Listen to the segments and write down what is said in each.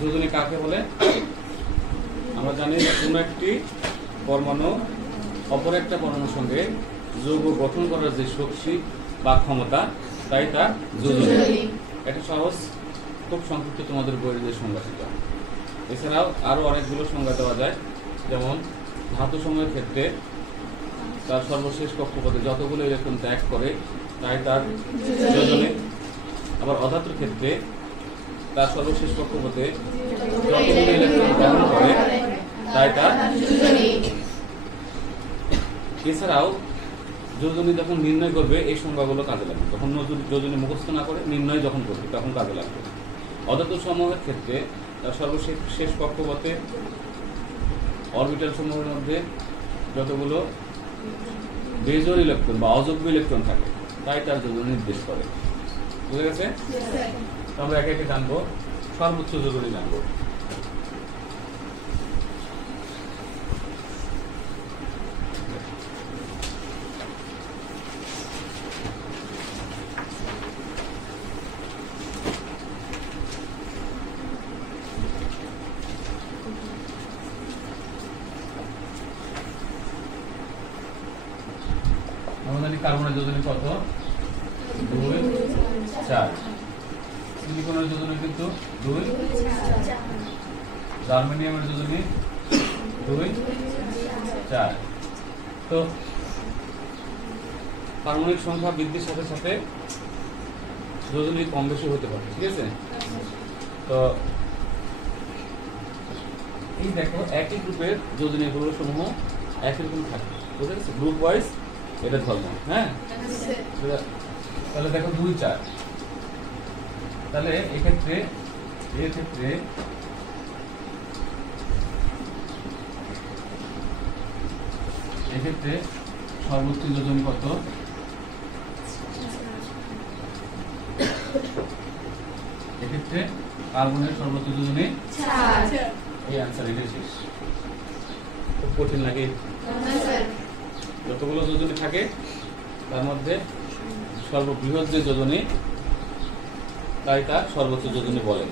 যোজনী কাকে বলে? আমরা জানি কোন একটি পরমাণু অপর একটা পরমাণুর সঙ্গে যৌগ গঠন করার যে শক্তি বা ক্ষমতা তাই তার যোজনী। এটা সহজ, খুব সংক্ষিপ্ত তোমাদের বইয়ের যে সংজ্ঞা সেটা। এছাড়াও আরো অনেকগুলো সংজ্ঞা দেওয়া যায়, যেমন ধাতু সমূহের ক্ষেত্রে তার সর্বশেষ কক্ষপথে যতগুলো ইলেকট্রন ত্যাগ করে তাই তার যোজনী। আবার অধাতুর ক্ষেত্রে তার সর্বশেষ কক্ষপথে যতগুলো ইলেকট্রন গ্রহণ করে তাই তার যোজনী। এছাড়াও যোজনী যখন নির্ণয় করবে এই সংজ্ঞাগুলো কাজে লাগবে, যখন যোজনী মুখস্থ না করে নির্ণয় যখন করবে তখন কাজে লাগবে। অধাতু সমূহের ক্ষেত্রে তার সর্বশেষ কক্ষপথে অরবিটাল সমূহের মধ্যে যতগুলো বেজোর ইলেকট্রন বা অযোগ্য ইলেকট্রন থাকে তাই তার যোজনী নির্দেশ করে। বুঝে গেছে? তো আমরা একে একে জানবো, সর্বোচ্চ যোজনী জানবো। কার্বনের যোজনী কত? 2, 4। সিলিকনের যোজনী কিন্তু 2, জার্মেনিয়ামের যোজনী 2, 4। তো পারমাণবিক সংখ্যা বৃদ্ধির সাথে সাথে যোজনী কম বেশি হতে পারে, ঠিক আছে? তো এই দেখো একই গ্রুপের যোজনী গ্রুপ সমূহ একই রকম থাকে, বুঝে গেছে? গ্রুপ ওয়াইজ এটা ধর্ম। হ্যাঁ, তাহলে দেখো 2, 4। তাহলে এক্ষেত্রে সর্বোচ্চ যোজনী কত? এক্ষেত্রে কার্বনের সর্বোচ্চ যোজনী 4। এই आंसर এটা শেষ। খুব কঠিন লাগে? যতগুলো যোজনী থাকে তার মধ্যে সর্ববৃহৎ যে যোজনী তাই তার সর্বোচ্চ যোজনী বলে।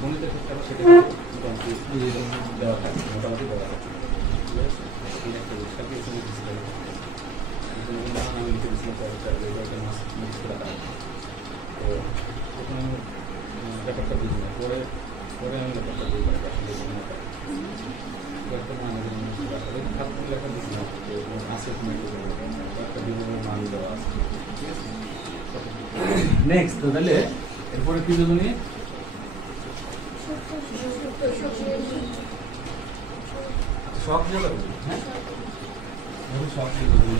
গণিতের ক্ষেত্রে সেটা দেওয়া থাকে, মোটামুটি দেওয়া থাকে। আমি লিখে দিয়েছিলাম তো প্রথমে ব্যাপারটা বুঝি না, পরে আমি ব্যাপারটা বুঝতে পারি আসলে লেখা দিয়েছিলাম আছে একটা বিভিন্ন মান দেওয়া আছে। ঠিক আছে, নেক্সট। তো তাহলে এরপরে কি যোজনী? সক্রিয় যোজনী। হ্যাঁ, সক্রিয় যোজনী।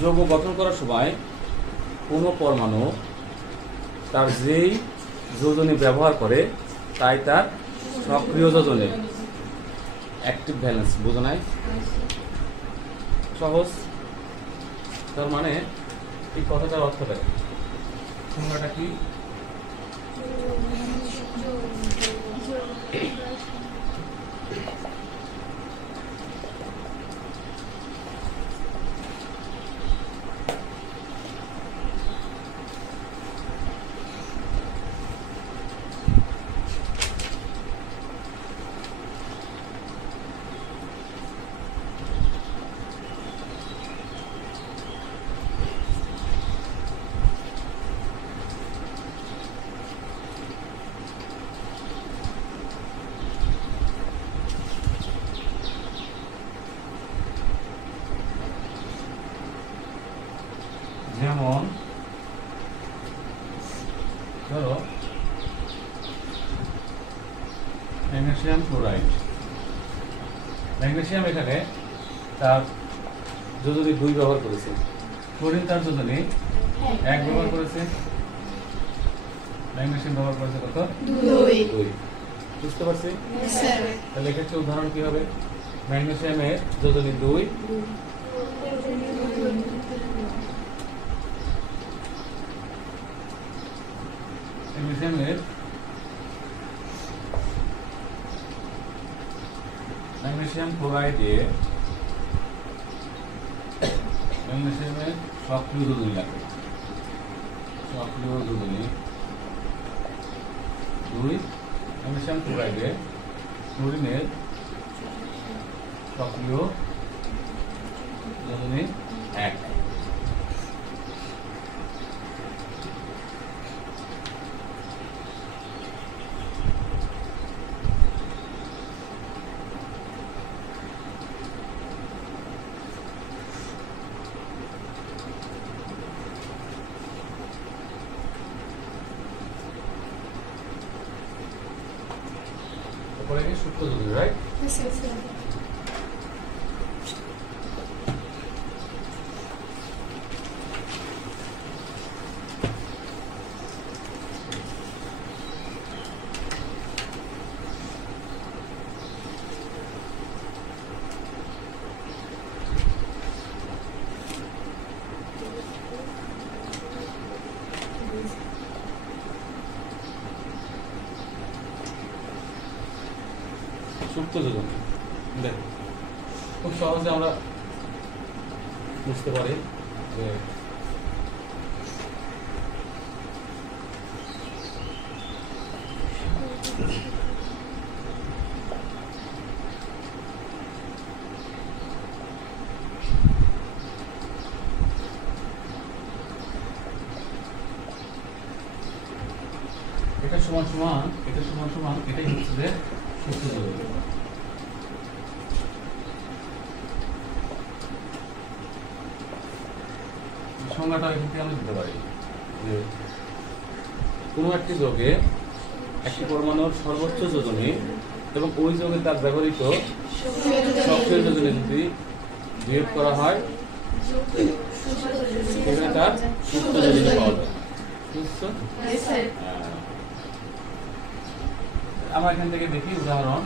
যৌগ গঠন করার সময় কোনো পরমাণু তার যেই যোজনী ব্যবহার করে তাই তার সক্রিয় যোজনী। অ্যাক্টিভ ভ্যালেন্স বোঝো নাই? সহজ। তার মানে এই কথাটার অর্থটা সংজ্ঞাটা কি? যেমন ধরো ম্যাগনেসিয়াম ক্লোরাইড, ম্যাগনেসিয়াম এখানে তার যোজনী 2 ব্যবহার করেছে, ক্লোরিন তার যোজনী 1 ব্যবহার করেছে, ম্যাগনেসিয়াম ব্যবহার করেছে কত? 2। বুঝতে পারছি? তাহলে এক্ষেত্রে উদাহরণ কি হবে? ম্যাগনেসিয়ামের যোজনী 2, ম্যাগনেসিয়াম ক্লোরাইডে ম্যাগনেসিয়ামের সক্রিয় যোজনী লাগে, সক্রিয় যোজনী 2, ম্যাগনেসিয়াম ক্লোরাইডে ক্লোরিনের সক্রিয় যোজনী 1। তারপরে কি সূক্ষ্ম যোজনী, রাইট? সুপ্ত যোজনী দেখ খুব সহজে আমরা বুঝতে পারি যে এটা সমান সমান এটাই হচ্ছে যে সুপ্ত যোজনী। সংজ্ঞাটা এখান থেকে আমরা দিতে পারি যে কোনো একটি যোগে একটি পরমাণুর সর্বোচ্চ যোজনী এবং ওই যোগে তার ব্যবহৃত সক্রিয় যোজনী যদি বিয়োগ করা হয় সেখানে তার সুপ্ত যোজনী পাওয়া যায়। বুঝছো? আমরা এখান থেকে দেখি উদাহরণ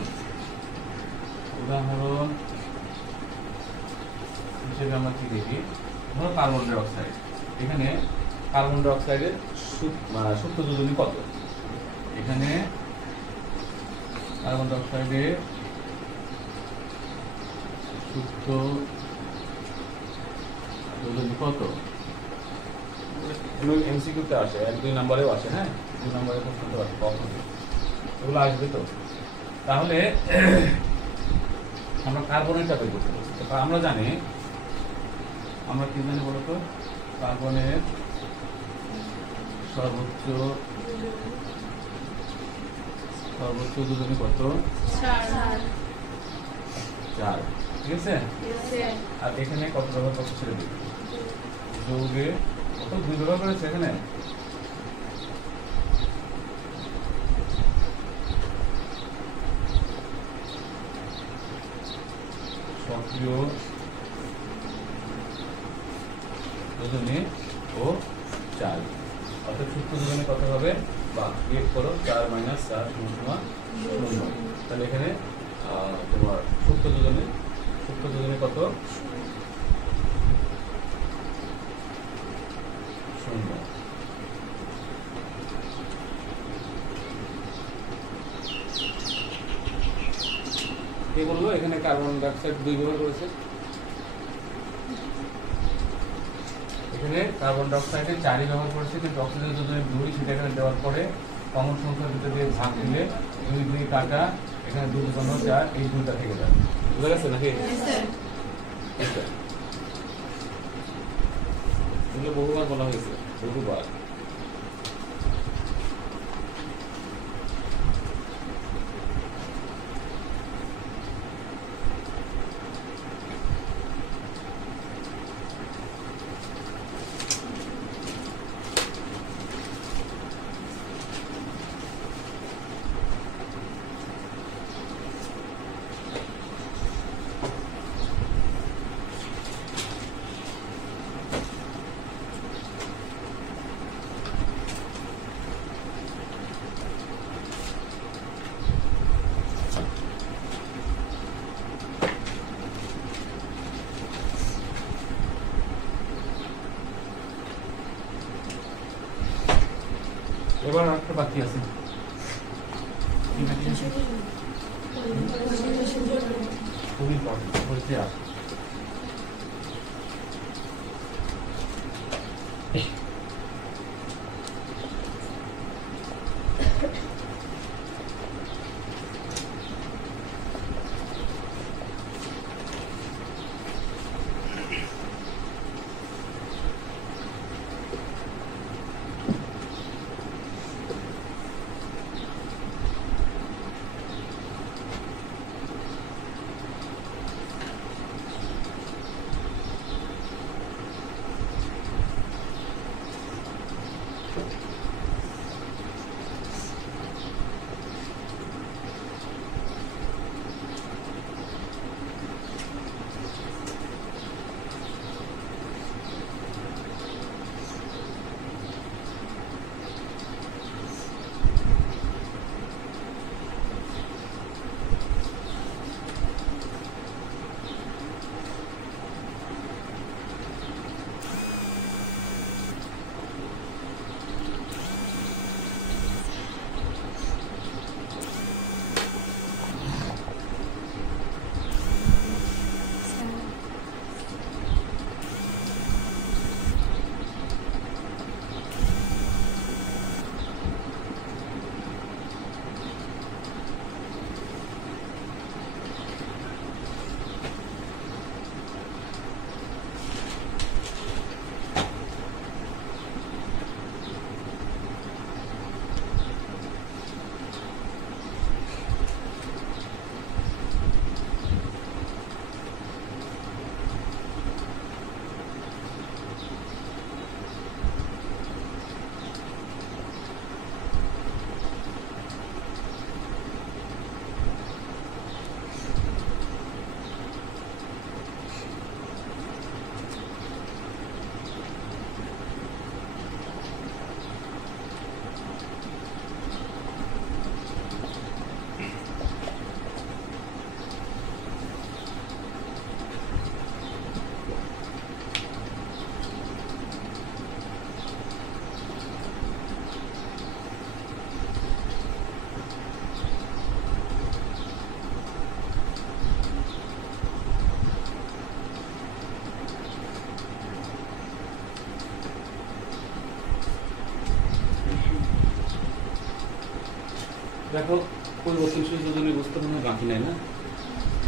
হিসেবে আমরা কি দেখি, ধরো কার্বন ডাই অক্সাইড, এখানে কার্বন ডাই অক্সাইডের সুপ্ত যোজনী কত? এখানে কার্বন ডাই অক্সাইডের সুপ্ত যোজনী কত? এমসিকিউতে আসে, 1-2 নম্বরেও আসে। হ্যাঁ, 2 নম্বরে প্রশ্ন আসে, কখন এগুলো আসবে। তো তাহলে আমরা কার্বনেরটা বের করতে পারি। আমরা জানি, আমরা কি জানি বলতো, কার্বনের সর্বোচ্চ যোজনী কত? 4। ঠিক আছে? আর এখানে কত ব্যবহার করছে ছেড়ে দিই, যৌগে কত 2 ব্যবহার করেছে এখানে। সক্রিয় যোজনী ও 4, অর্থাৎ সুপ্ত যোজনী কত হবে? বা বিয়োগ করো 4 - 4 = 0। তাহলে এখানে তোমার সুপ্ত যোজনী কত? 0। কি বললো? এখানে কার্বন ডাই অক্সাইড 2 ব্যবহার করেছে, এখানে কার্বন ডাই অক্সাইডে 4 ব্যবহার করেছে, কিন্তু অক্সিজেন যোজনী 2, সেটা এখানে দেওয়ার পরে কমন সংখ্যার ভিতরে দিয়ে ভাগ দিলে 2 কাটা, এখানে 2 × 4, এই 2টা থেকে যাবে। বুঝা গেছে নাকি? এগুলো বহুবার বলা হয়েছে, বহুবার। এবার একটা বাকি আছে, কি বাকি আছে? খুবই হয়েছে আর দেখো পরিবর্তনশীল যোজনী বুঝতে কোনো বাকি নাই না,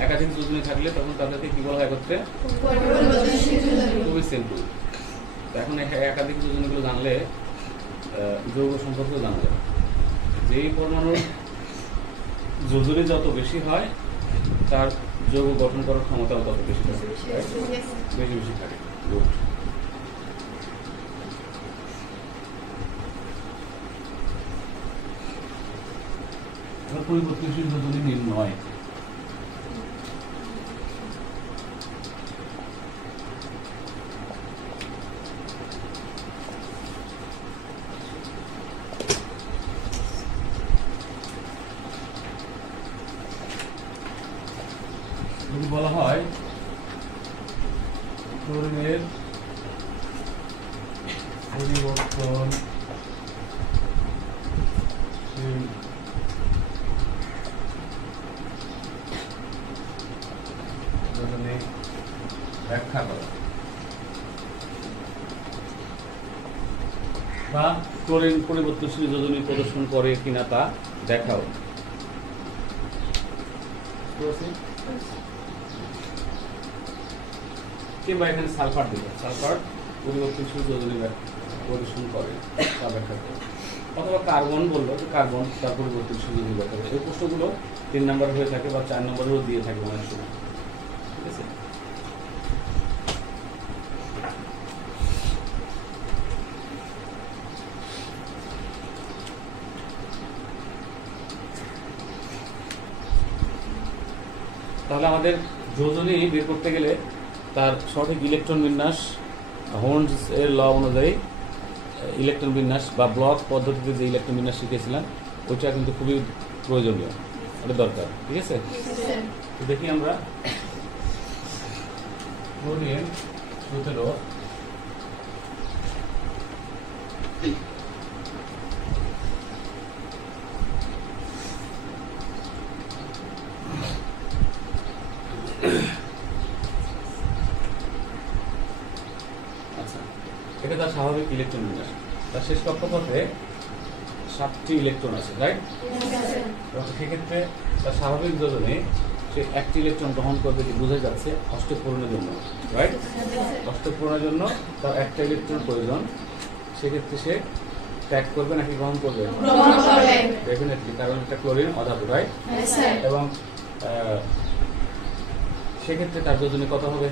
একাধিক যোজনী থাকলে তখন তাদেরকে কি বলা হয় একত্রে? খুবই সিম্পল। এখন একাধিক যোজনীগুলো জানলে যৌগ সম্পর্কেও জানা যাবে। যেই পরমাণুর যোজনী যত বেশি হয় তার যৌগ গঠন করার ক্ষমতাও তত বেশি থাকে, বেশি বেশি থাকে। পরিবর্তনশীল যোজনী নির্ণয়। যদি বলা হয় ক্লোরিনের পরিবর্তন ব্যাখ্যা করা বা ক্লোরিন পরিবর্তনশীল যোজনী প্রদর্শন করে কিনা তা দেখাও। কিংবা এখানে সালফার দিল, সালফার পরিবর্তনশীল যোজনী প্রদর্শন করে তা ব্যাখ্যা করে। অথবা কার্বন বললো যে কার্বন তার পরিবর্তনশীল যোজনী ব্যাখ্যা করে। এই প্রশ্নগুলো 3 নম্বর হয়ে থাকে বা 4 নম্বরেও দিয়ে থাকে অনেক সময়। ঠিক আছে, তাহলে আমাদের যোজনী বের করতে গেলে তার সঠিক ইলেকট্রন বিন্যাস, হোর্নস এর ল অনুযায়ী ইলেকট্রন বিন্যাস বা ব্লক পদ্ধতিতে যে ইলেকট্রন বিন্যাস শিখেছিলাম ওইটা কিন্তু খুবই প্রয়োজনীয়, ওটা দরকার। ঠিক আছে, তো দেখি আমরা ক্লোরিন 17 1 আচ্ছা, এটা তার স্বাভাবিক ইলেকট্রন বিন্যাস। তার শেষ কক্ষপথে 7টি ইলেকট্রন আছে, রাইট? এবং সেক্ষেত্রে তার স্বাভাবিক যোজনে সে 1টি ইলেকট্রন গ্রহণ করবে, যে বোঝা যাচ্ছে অষ্টক পূরণের জন্য, রাইট? অষ্টক পূরণের জন্য তার 1টা ইলেকট্রন প্রয়োজন। সেক্ষেত্রে সে ত্যাগ করবে নাকি গ্রহণ করবে? ডেফিনেটলি, কারণ এটা ক্লোরিন অধাতু, রাইট? এবং সেক্ষেত্রে তার যোজনে কত হবে?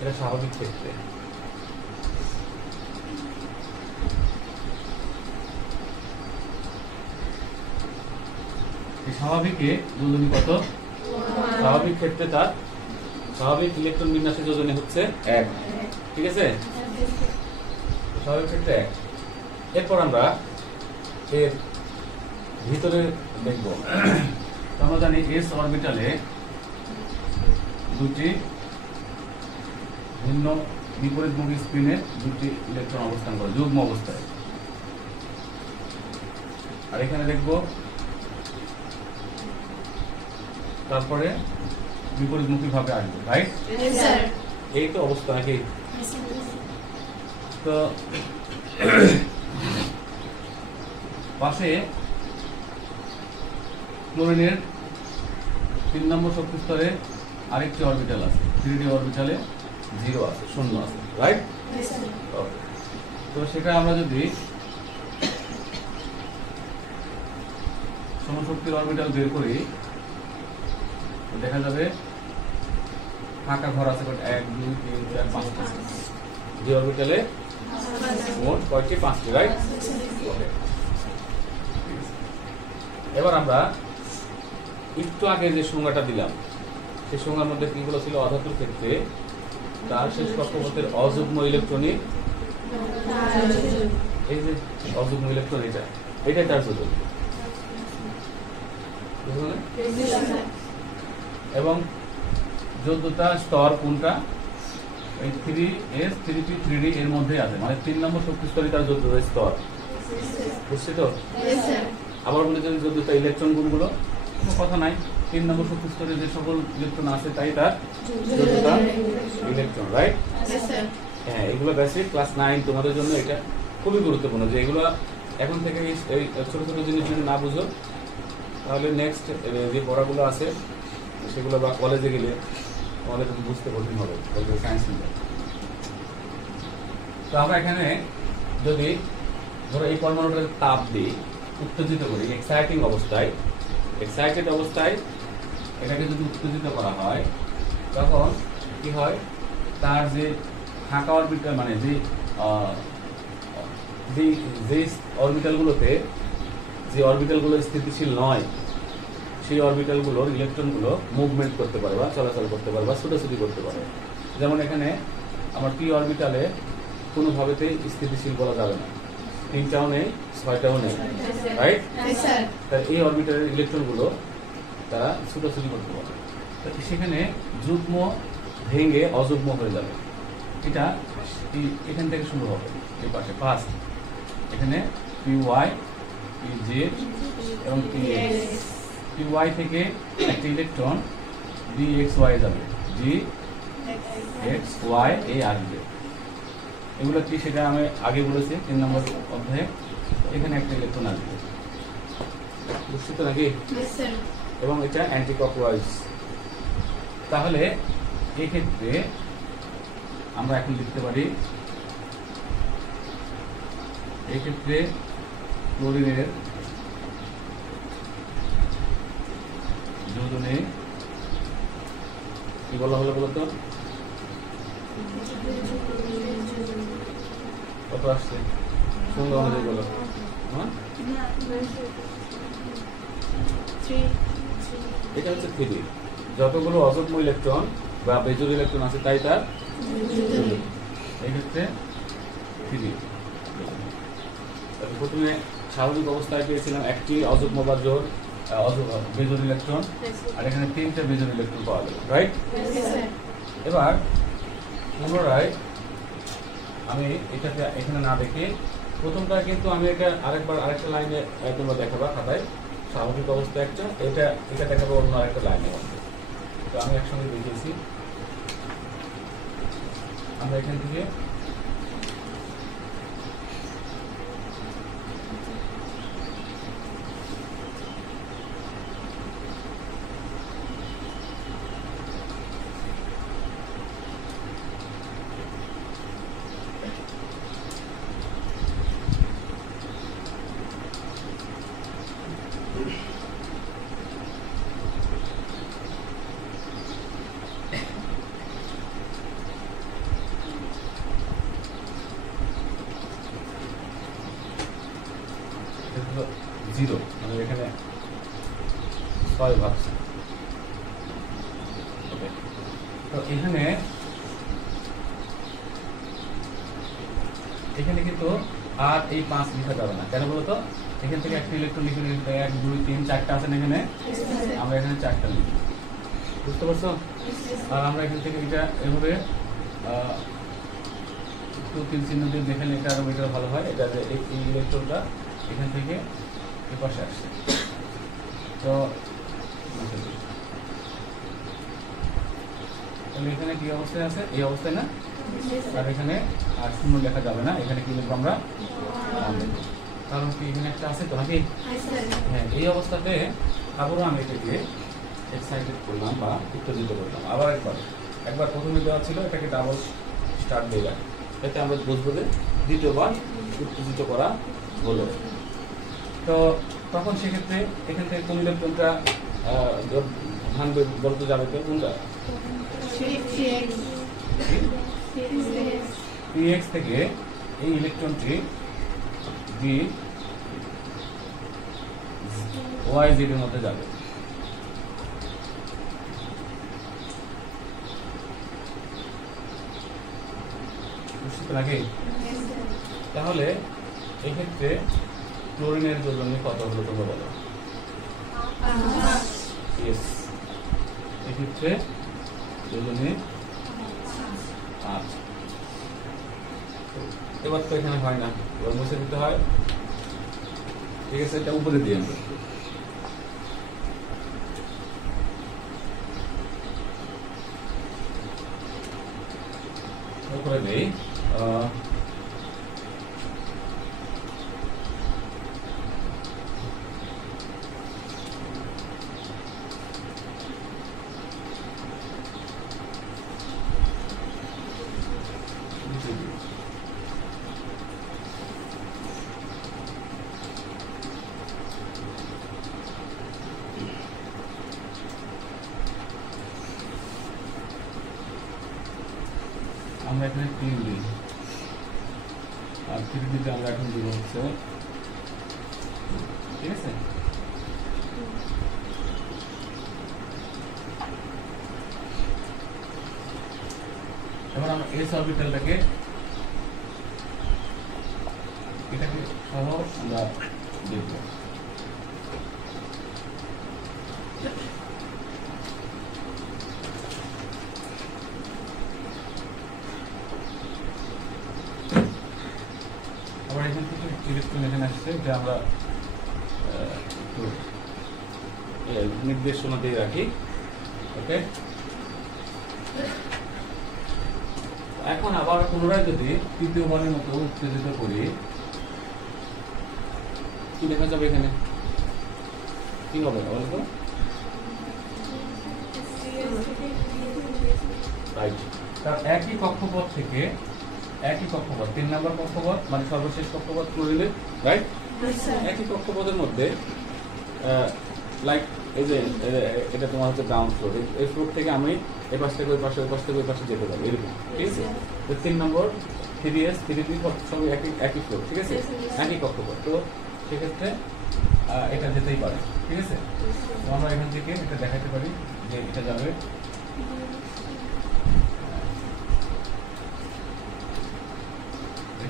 এটা স্বাভাবিক ক্ষেত্রে। স্বাভাবিকে যোজনী কত? স্বাভাবিক ক্ষেত্রে তার স্বাভাবিক ইলেকট্রন বিন্যাসের যোজনী হচ্ছে 1, ঠিক আছে? স্বাভাবিক ক্ষেত্রে 1। এরপর আমরা এর ভিতরে দেখব। আমরা জানি এস অরবিটালে 2টি ভিন্ন বিপরীতমুখী স্পিনে 2টি ইলেকট্রন অবস্থান করে যুগ্ম অবস্থায়। আর এখানে দেখব তারপরে বিপরীতমুখী ভাবে আসবে, রাইট? এই তো অবস্থা নাকি? তো পাশে ক্লোরিনের 3 নম্বর শক্তি স্তরে আরেকটি অরবিটাল আছে, 3D অরবিটালে 0 আছে, 0 আছে, রাইট? তো সেটা আমরা যদি সমশক্তির অরবিটাল বের করি, দেখা যাবে ফাঁকা ঘর আছে 1 2 3 4 5টা। যে অরবিটালে মোট কয়টি? 5টি, রাইট? ওকে। এবার আমরা একটু আগে যে সংজ্ঞাটা দিলাম, সেই সংজ্ঞার মধ্যে কিগুলো ছিল? অধাতুর ক্ষেত্রে তার শেষ কক্ষপথের অযুগ্ম ইলেকট্রনিক, এই যে অযুগ্ম ইলেকট্রন, এটাই তার যোজন। এবং যোগ্যতা স্তর কোনটা? এই 3s 3p 3d এর মধ্যে আছে, মানে 3 নম্বর শক্তি স্তরে তার যোগ্যতা স্তর। বুঝছি তো? আবার বলে যদি যোগ্যতা ইলেকট্রন গুণগুলো, কোনো কথা নাই, 3 নম্বর শক্তি স্তরে যে সকল ইলেকট্রন আছে তাই তার যোগ্যতা ইলেকট্রন, রাইট? হ্যাঁ, এগুলো বেসিক ক্লাস 9 তোমাদের জন্য এটা খুবই গুরুত্বপূর্ণ। যে এগুলো এখন থেকে এই ছোট ছোট জিনিস যদি না বুঝো, তাহলে নেক্সট যে পড়াগুলো আছে সেগুলো বা কলেজে গেলে আমাদের বুঝতে কঠিন হবে, সায়েন্স নিয়ে। তো আমরা এখানে যদি ধরো এই পরমাণুটাকে তাপ দিই, উত্তেজিত করি, এক্সাইটেড অবস্থায় এটাকে যদি উত্তেজিত করা হয়, তখন কি হয়? তার যে ফাঁকা অরবিটাল, মানে যে অরবিটালগুলোতে যে অরবিটালগুলো স্থিতিশীল নয়, সেই অরবিটালগুলোর ইলেকট্রনগুলো মুভমেন্ট করতে পারে বা চলাচল করতে পারে বা ছুটাছুটি করতে পারে। যেমন এখানে আমার পি অরবিটালে কোনোভাবেতেই স্থিতিশীল বলা যাবে না, 3টাও নেই 6টাও নেই, রাইট? তাই এই অরবিটালের ইলেকট্রনগুলো তারা ছুটাছুটি করতে পারে। সেখানে যুগ্ম ভেঙে অযুগ্ম হয়ে যাবে। এটা এখান থেকে শুরু হবে, এই পাশে ফার্স্ট এখানে py pz এবং px। py থেকে একটা ইলেকট্রন dxy যাবে, dxy এই আসবে। এগুলো কি সেটা আমি আগে বলেছি 3 নম্বর অধ্যায়ে। এখানে একটা ইলেকট্রন আসবে, বুঝছি তো নাকি? এবং এটা অ্যান্টি ক্লকওয়াইজ। তাহলে এই ক্ষেত্রে আমরা এখন লিখতে পারি, এই ক্ষেত্রে ক্লোরিনের যোজনে কি বলা হলো বলতো? কত আসছে সংজ্ঞা অনুযায়ী বলো? এটা হচ্ছে 3D। যতগুলো অযুগ্ম ইলেকট্রন বা বেজোর ইলেকট্রন আছে তাই তার এই ক্ষেত্রে 3D। প্রথমে স্বাভাবিক অবস্থায় পেয়েছিলাম একটি অযুগ্ম বা জোর বেজোর ইলেকট্রন, আর এখানে 3টে বেজোর ইলেকট্রন পাওয়া গেল, রাইট? এবার পুনরায় আমি এটাকে এখানে না দেখে প্রথমটা কিন্তু আমি এটা আরেকটা লাইনে তোমরা দেখাবা খাতায়, স্বাভাবিক অবস্থা একটা, এটা দেখাবো অন্য আরেকটা লাইনে। তো আমি একসঙ্গে দেখিয়েছি। আমরা এখান থেকে জিরো, মানে এখানে 6 ভাগ। ওকে, তো এখানে কিন্তু আর এই 5 লিখা যাবে না, কেন বলতো? এখান থেকে একটা ইলেকট্রন লিখে নিতে 1 2 3 4টা আছে এখানে, আমরা এখানে 4টা লিখি, বুঝতে পারছো? আর আমরা এখান থেকে এটা এভাবে 2-3 চিহ্ন দিয়ে দেখে নিলে এটা আরো বেটার ভালো হয়। এটা যে এই ইলেকট্রনটা এখান থেকে এই পাশে আসছে, তো এখানে কি অবস্থায় আছে? এই অবস্থায় না, আর এখানে আর শূন্য লেখা যাবে না, এখানে কি লিখবো আমরা? কারণ কি এখানে একটা আছে তো নাকি? হ্যাঁ, এই অবস্থাতে আবারও আমি এটাকে এক্সাইটেড করলাম বা উত্তেজিত করলাম। আবার একবার প্রথমে দেওয়া ছিল, এটাকে ডাবল স্টার্ট দিয়ে রাখি, এতে আমরা বুঝবো যে দ্বিতীয়বার উত্তেজিত করা হলো। তো তখন সেক্ষেত্রে এখান থেকে কোন ইলেকট্রনটা ভাঙবে বলতে যাবে? তো কোনটা? PX থেকে এই ইলেকট্রনটি YZ এর মধ্যে যাবে। বুঝতে লাগে? তাহলে এক্ষেত্রে ক্লোরিনের যোজনী কত হলো তোমরা বলো? এক্ষেত্রে যোজনী 5। এবার তো এখানে হয় না, এবার মুছে দিতে হয়। ঠিক আছে, এটা উপরে দিয়ে আমরা উপরে দেই। আমরা এখানে 3 দিই, আর 3 দিতে আমরা এখন দিব হচ্ছে, ঠিক আছে? এবার আমরা এস অরবিটালটাকে এটাকে সহ আমরা দেখব। আবার এখান থেকে ইলেকট্রন এখানে আসছে, এটা আমরা একটু নির্দেশনা দিয়ে রাখি। ওকে, এখন আবার পুনরায় যদি তৃতীয়বারের মতো উত্তেজিত করি, কি দেখা যাবে এখানে? কি হবে বলতো? রাইট, তার একই কক্ষপথ থেকে, একই কক্ষপথ 3 নম্বর কক্ষপথ মানে সর্বশেষ কক্ষপথ ক্লোরিনের, রাইট? একই কক্ষপথের মধ্যে লাইক এই যে এটা তোমার হচ্ছে গ্রাউন্ড ফ্লোর, এই ফ্লোর থেকে আমি এই পাশ থেকে ওই পাশে, ওই পাশ থেকে ওই পাশে যেতে পারি, এরকম। ঠিক আছে, 3 নম্বর 3S 3D সবই একই ফ্লোর, ঠিক আছে, একই কক্ষপথ। তো সেক্ষেত্রে এটা যেতেই পারে, ঠিক আছে? তো আমরা এখান থেকে এটা দেখাতে পারি যে এটা যাবে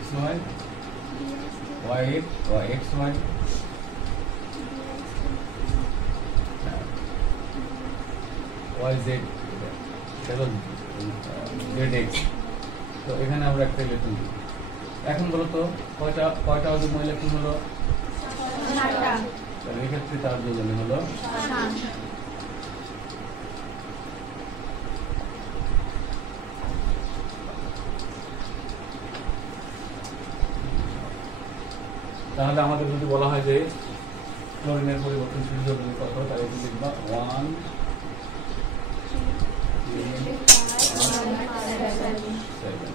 XY Y8 বা XY YZ এবং ZX। তো এখানে আমরা একটা ইলেকট্রন দিই। এখন বলো তো কয়টা অযুগ্ম ইলেকট্রন হলো? 7টা। তাহলে এক্ষেত্রে তার যোজনী হলো 7। তাহলে আমাদের যদি বলা হয় যে ক্লোরিনের পরিবর্তনশীল যোজন কত, তাহলে কি লিখবা 1 3 7।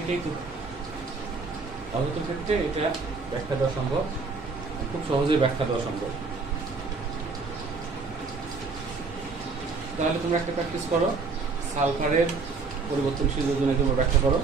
এটাই তো অযৌতিক ক্ষেত্রে এটা ব্যাখ্যা দেওয়া সম্ভব, খুব সহজেই ব্যাখ্যা দেওয়া সম্ভব। তাহলে তোমরা একটা প্র্যাকটিস করো, সালফারের পরিবর্তনশীল যোজনে তোমরা ব্যাখ্যা করো।